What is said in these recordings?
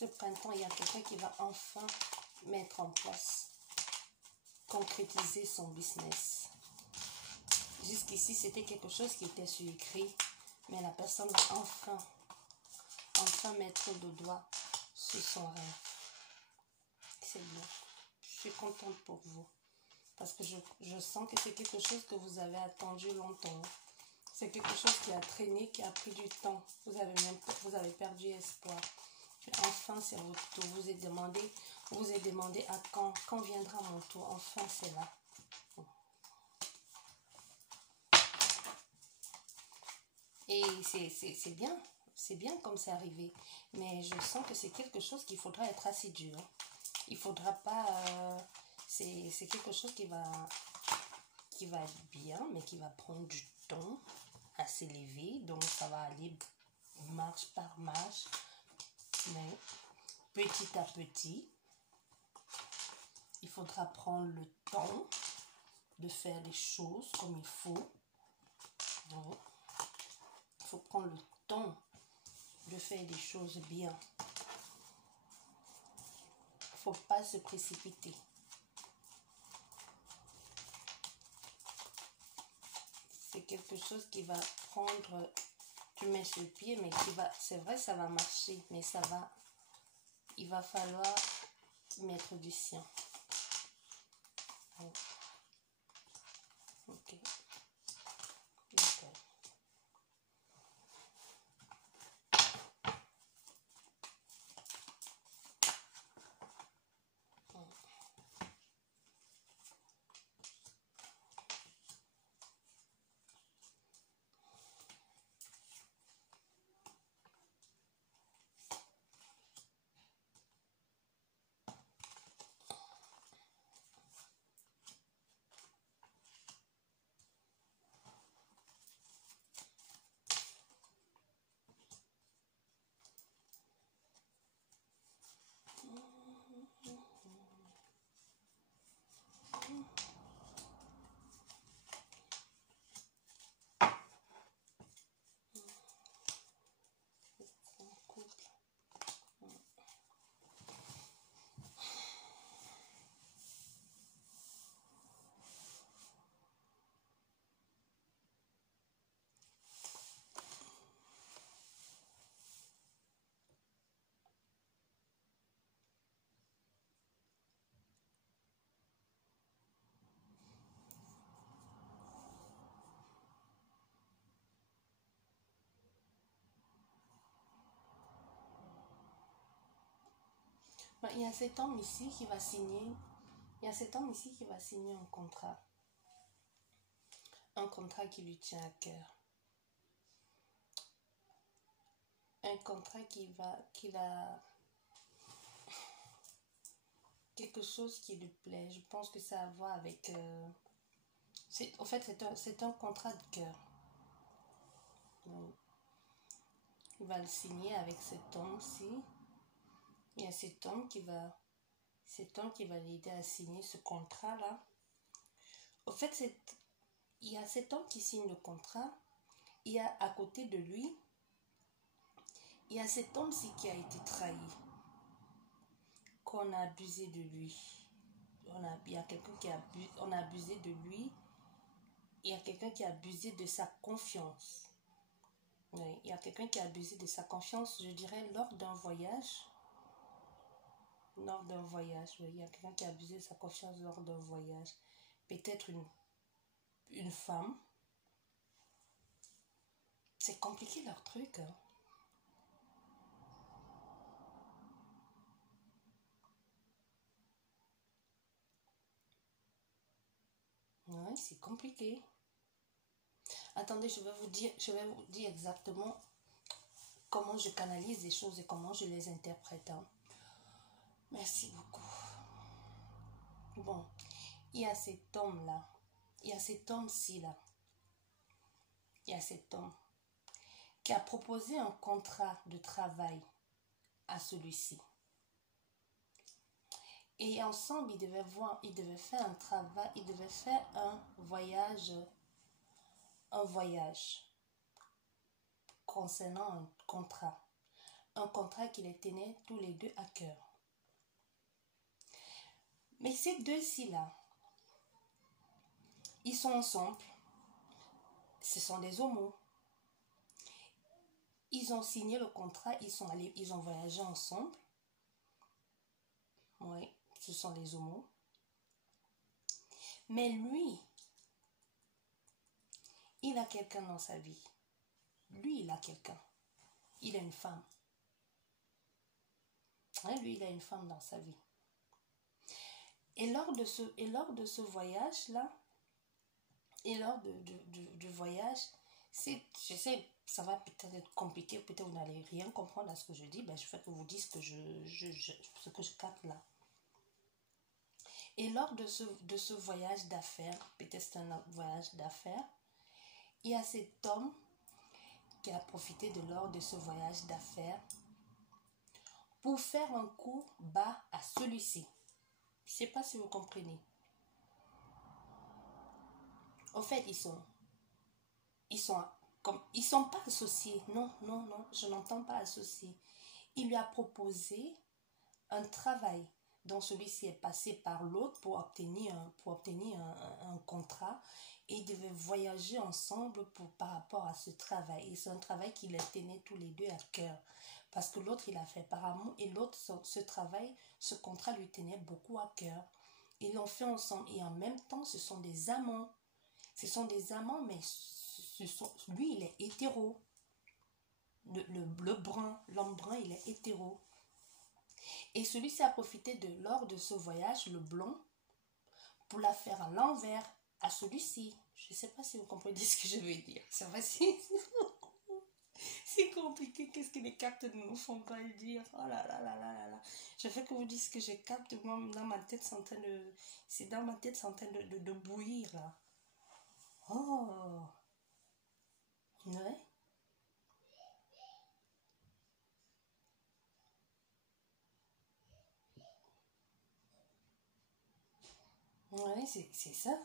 Ce printemps, il y a quelqu'un qui va enfin mettre en place, concrétiser son business. Jusqu'ici, c'était quelque chose qui était sur écrit, mais la personne va enfin mettre le doigt sur son rêve. C'est bien. Je suis contente pour vous. Parce que je sens que c'est quelque chose que vous avez attendu longtemps. C'est quelque chose qui a traîné, qui a pris du temps. Vous avez perdu espoir. Enfin, c'est votre tour. Vous vous êtes demandé à quand viendra mon tour. Enfin, c'est là. Et c'est bien. C'est bien comme c'est arrivé. Mais je sens que c'est quelque chose qu'il faudra être assez dur. Il ne faudra pas... c'est quelque chose qui va être bien, mais qui va prendre du temps à s'élever. Donc, ça va aller marche par marche. Mais petit à petit, il faudra prendre le temps de faire les choses comme il faut. Donc, il faut prendre le temps de faire des choses bien. Il ne faut pas se précipiter. C'est quelque chose qui va prendre, tu mets sur le pied, mais c'est vrai, ça va marcher, mais il va falloir mettre du sien. Ok. Il y a cet homme ici qui va signer. Il y a cet homme ici qui va signer un contrat. Un contrat qui lui tient à cœur. Un contrat qu'il a quelque chose qui lui plaît. Je pense que ça a à voir avec... en fait, c'est un contrat de cœur. Donc, il va le signer avec cet homme-ci. Il y a cet homme qui va l'aider à signer ce contrat-là. En fait, il y a cet homme qui signe le contrat. Il y a à côté de lui, il y a cet homme-ci qui a été trahi. Qu'on a abusé de lui. Il y a quelqu'un on a abusé de lui. Il y a quelqu'un qui a abusé de sa confiance. Oui, il y a quelqu'un qui a abusé de sa confiance, je dirais, lors d'un voyage. Lors d'un voyage, oui. Il y a quelqu'un qui a abusé de sa confiance lors d'un voyage. Peut-être une femme. C'est compliqué leur truc, hein. Ouais, c'est compliqué. Attendez, je vais vous dire exactement comment je canalise les choses et comment je les interprète. Hein. Merci beaucoup. Bon, il y a cet homme-là. Il y a cet homme-ci là. Il y a cet homme qui a proposé un contrat de travail à celui-ci. Et ensemble, ils devaient faire un travail, ils devaient faire un voyage concernant un contrat. un contrat qui les tenait tous les deux à cœur. Mais ces deux-ci-là, ils sont ensemble. Ce sont des homos. Ils ont signé le contrat, ils ont voyagé ensemble. Oui, ce sont des homos. Mais lui, il a quelqu'un dans sa vie. Lui, il a quelqu'un. Il a une femme. Lui, il a une femme dans sa vie. Et lors de ce voyage-là, et lors du voyage, je sais, ça va peut-être être compliqué, peut-être vous n'allez rien comprendre à ce que je dis, je fais que vous dites ce que je capte là. Et lors de ce voyage d'affaires, peut-être c'est un voyage d'affaires, il y a cet homme qui a profité lors de ce voyage d'affaires pour faire un coup bas à celui-ci. Je ne sais pas si vous comprenez. En fait, ils sont pas associés. Non, je n'entends pas associés. Il lui a proposé un travail dont celui-ci est passé par l'autre pour obtenir un contrat, et ils devaient voyager ensemble par rapport à ce travail. Et c'est un travail qui les tenait tous les deux à cœur. Parce que l'autre, il a fait par amour, et l'autre, ce travail, ce contrat lui tenait beaucoup à cœur. Ils l'ont fait ensemble, et en même temps, ce sont des amants. Ce sont des amants, mais lui, il est hétéro. L'homme brun, il est hétéro. Et celui-ci a profité lors de ce voyage, le blond, pour la faire à l'envers à celui-ci. Je ne sais pas si vous comprenez ce que je veux dire. C'est vrai, c'est compliqué. Qu'est-ce que les cartes ne nous font pas dire? Oh là là là là là là. Je fais que vous dites ce que je capte. Moi, dans ma tête, c'est en train de bouillir là. Oh. Ouais. Ouais, c'est ça.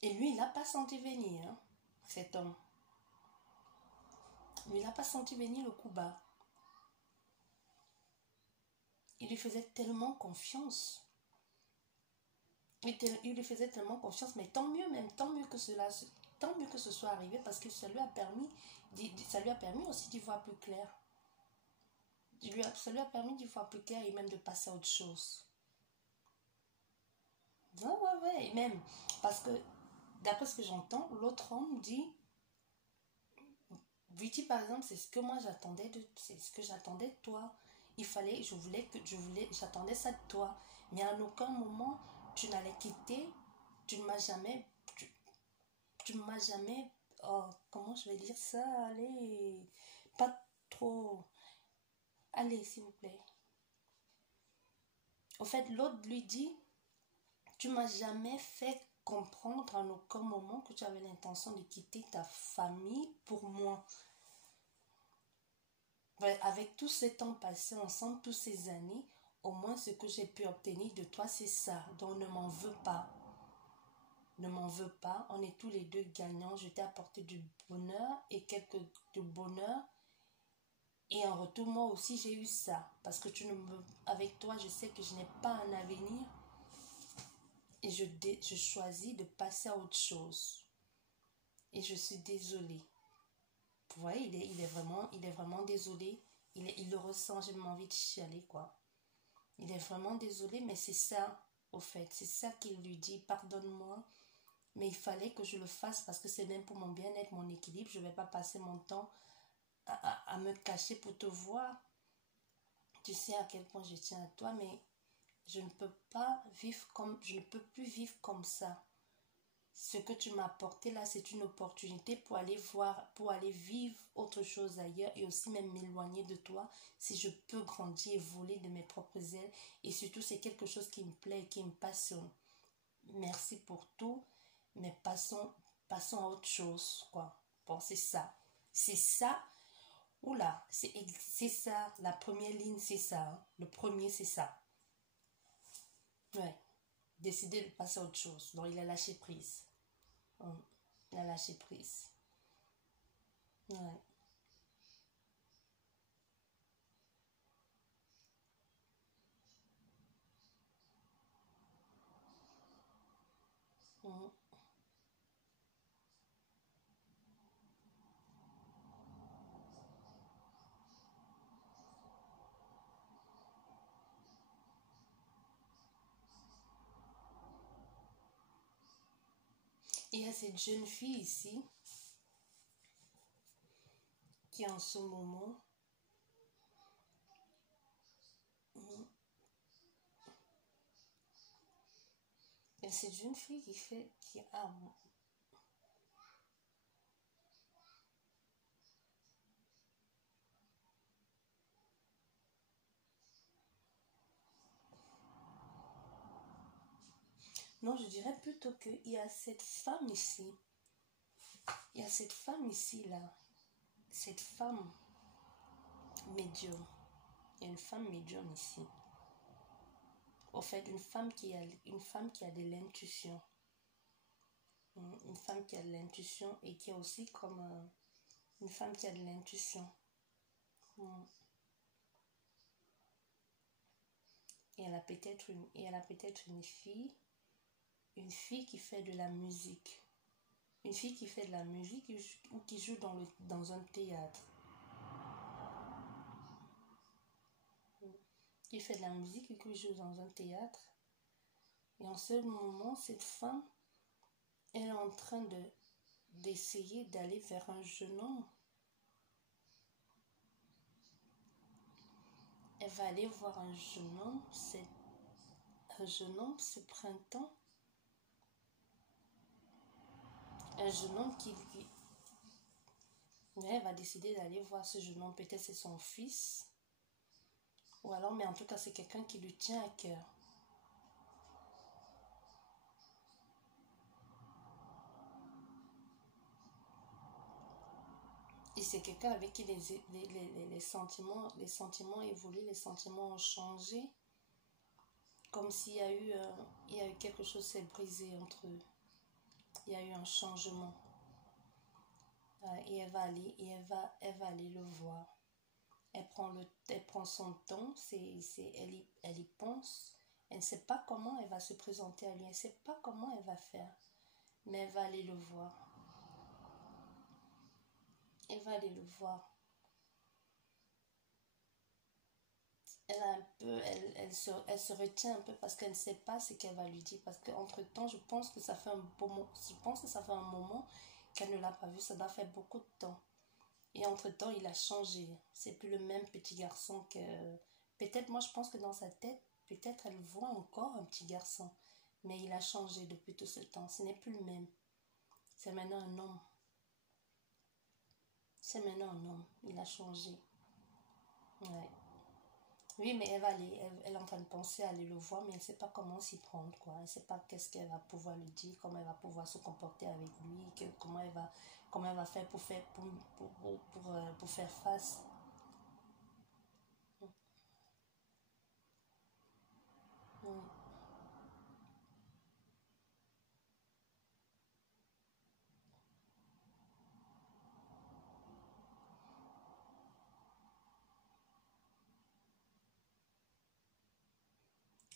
Et lui, il n'a pas senti venir, hein, cet homme. Lui, il n'a pas senti venir le coup bas. Il lui faisait tellement confiance. Il lui faisait tellement confiance, mais tant mieux même, tant mieux que ce soit arrivé, parce que ça lui a permis aussi d'y voir plus clair. Ça lui a permis d'y voir plus clair et même de passer à autre chose. Ouais, et même, parce que, d'après ce que j'entends, l'autre homme lui dit par exemple, c'est ce que j'attendais de toi. J'attendais ça de toi. Mais à aucun moment, tu n'allais quitter, tu ne m'as jamais, tu ne m'as jamais, oh, comment je vais dire ça, allez, pas trop, allez, s'il vous plaît. En fait, l'autre lui dit, tu m'as jamais fait comprendre à aucun moment que tu avais l'intention de quitter ta famille pour moi. Avec tous ces temps passés ensemble, toutes ces années, au moins ce que j'ai pu obtenir de toi, c'est ça. Donc ne m'en veux pas. Ne m'en veux pas. On est tous les deux gagnants. Je t'ai apporté du bonheur et de bonheur. Et en retour, moi aussi, j'ai eu ça. Parce que avec toi, je sais que je n'ai pas un avenir. Et je choisis de passer à autre chose. Et je suis désolée. Vous voyez, il est vraiment désolé. Il le ressent, j'ai même envie de chialer, quoi. Il est vraiment désolé, mais c'est ça, au fait. C'est ça qu'il lui dit, pardonne-moi. Mais il fallait que je le fasse parce que c'est même pour mon bien-être, mon équilibre. Je ne vais pas passer mon temps à me cacher pour te voir. Tu sais à quel point je tiens à toi, mais je ne peux plus vivre comme ça. Ce que tu m'as apporté là, c'est une opportunité pour aller vivre autre chose ailleurs, et aussi même m'éloigner de toi si je peux grandir et voler de mes propres ailes. Et surtout, c'est quelque chose qui me plaît et qui me passionne. Merci pour tout, mais passons à autre chose, quoi. Bon, c'est ça. C'est ça. Oula, c'est ça. La première ligne, c'est ça. Hein. Le premier, c'est ça. Ouais. Décider de passer à autre chose. Donc, il a lâché prise. Il a lâché prise. Ouais. Mhm. Il y a cette jeune fille ici qui en ce moment, mhm, il y a cette jeune fille qui fait, qui a, non, je dirais plutôt qu'il y a cette femme ici, il y a cette femme ici, là, cette femme médium, il y a une femme médium ici. Au fait, une femme qui a de l'intuition, une femme qui a de l'intuition et qui a aussi comme une femme qui a de l'intuition. Mm. Et elle a peut-être une fille qui fait de la musique. Une fille qui fait de la musique ou qui joue dans un théâtre. Qui fait de la musique et qui joue dans un théâtre. Et en ce moment, cette femme, elle est en train d'essayer d'aller vers un jeune homme. Elle va aller voir un jeune homme. Un jeune homme ce printemps. Un jeune homme qui elle va décider d'aller voir ce jeune homme. Peut-être c'est son fils. Ou alors, mais en tout cas, c'est quelqu'un qui lui tient à cœur. Et c'est quelqu'un avec qui les sentiments évoluent, les sentiments ont changé. Comme s'il y a eu, il y a eu quelque chose s'est brisé entre eux. Il y a eu un changement. Et elle va aller, elle va aller le voir. Elle prend son temps, elle y pense. Elle ne sait pas comment elle va se présenter à lui, elle ne sait pas comment elle va faire. Mais elle va aller le voir. Elle va aller le voir. Elle a un peu, elle se retient un peu parce qu'elle ne sait pas ce qu'elle va lui dire. Parce qu'entre temps, je pense que ça fait un bon moment, je pense que ça fait un moment qu'elle ne l'a pas vu. Ça doit faire beaucoup de temps. Et entre temps, il a changé. C'est plus le même petit garçon que. Peut-être, moi, je pense que dans sa tête, peut-être elle voit encore un petit garçon. Mais il a changé depuis tout ce temps. Ce n'est plus le même. C'est maintenant un homme. C'est maintenant un homme. Il a changé. Ouais. Oui, mais elle va aller, elle est en train de penser à aller le voir, mais elle ne sait pas comment s'y prendre, quoi. Elle ne sait pas qu'est-ce qu'elle va pouvoir lui dire, comment elle va pouvoir se comporter avec lui, comment elle va faire pour faire face. Mm.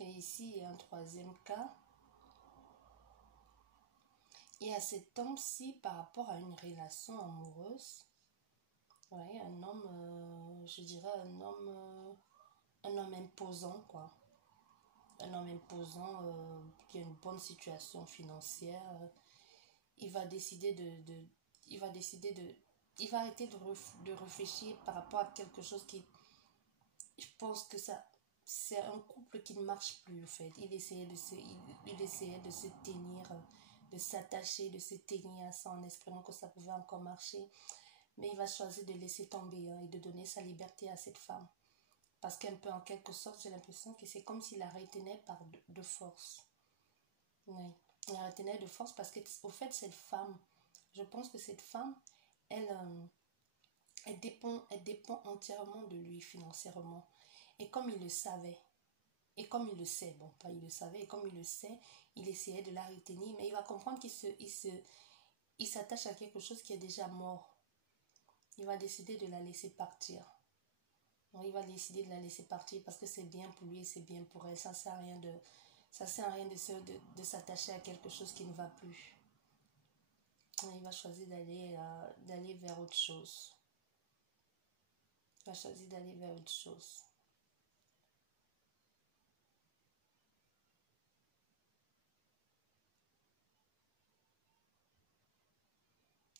Et ici, il y a un troisième cas. Il y a cet homme-ci par rapport à une relation amoureuse. Ouais, un homme, je dirais un homme imposant, quoi. Un homme imposant qui a une bonne situation financière. Il va décider il va décider il va arrêter de réfléchir par rapport à quelque chose qui, je pense que ça, c'est un couple qui ne marche plus, en fait. Il essayait de se tenir, de s'attacher, de se tenir à ça en espérant que ça pouvait encore marcher. Mais il va choisir de laisser tomber, hein, et de donner sa liberté à cette femme. Parce qu'un peu, en quelque sorte, j'ai l'impression que c'est comme s'il la retenait par de force. Oui, il la retenait de force parce que, au fait, cette femme, je pense que cette femme, elle, elle dépend entièrement de lui financièrement. Et comme il le savait, et comme il le sait, bon, pas il le savait, et comme il le sait, il essayait de la retenir, mais il va comprendre il s'attache à quelque chose qui est déjà mort. il va décider de la laisser partir. Donc, il va décider de la laisser partir parce que c'est bien pour lui et c'est bien pour elle. Ça ne sert à rien de s'attacher à quelque chose qui ne va plus. Donc, il va choisir d'aller vers autre chose. Il va choisir d'aller vers autre chose.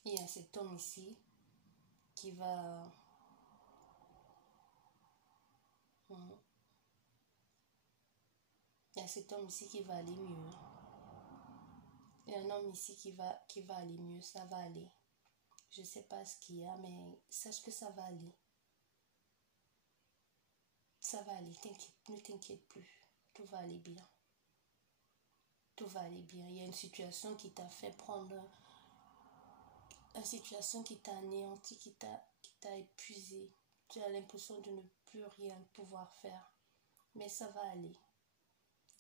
Il y a cet homme ici qui va... Il y a cet homme ici qui va aller mieux. Il y a un homme ici qui va aller mieux. Ça va aller. Je ne sais pas ce qu'il y a, mais sache que ça va aller. Ça va aller. Ne t'inquiète plus. Tout va aller bien. Tout va aller bien. Il y a une situation qui t'a fait prendre... Une situation qui t'a anéanti, qui t'a épuisé. Tu as l'impression de ne plus rien pouvoir faire. Mais ça va aller.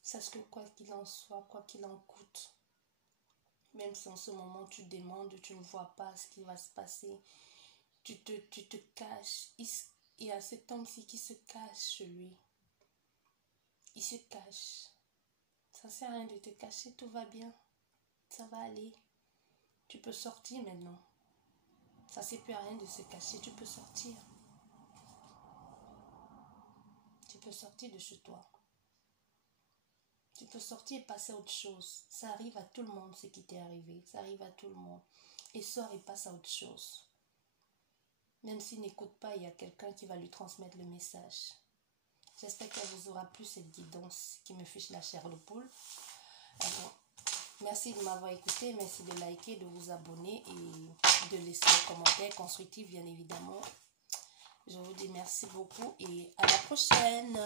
Sache que quoi qu'il en soit, quoi qu'il en coûte, même si en ce moment tu demandes, tu ne vois pas ce qui va se passer, tu te caches. Il y a cet homme-ci qui se cache chez lui. Il se cache. Ça ne sert à rien de te cacher, tout va bien. Ça va aller. Tu peux sortir maintenant. Ça ne sert plus à rien de se cacher, tu peux sortir. Tu peux sortir de chez toi. Tu peux sortir et passer à autre chose. Ça arrive à tout le monde ce qui t'est arrivé. Ça arrive à tout le monde. Et sors et passe à autre chose. Même s'il n'écoute pas, il y a quelqu'un qui va lui transmettre le message. J'espère qu'elle vous aura plu cette guidance qui me fiche la chair de poule. Alors, merci de m'avoir écouté. Merci de liker, de vous abonner et de laisser des commentaires constructifs, bien évidemment. Je vous dis merci beaucoup et à la prochaine.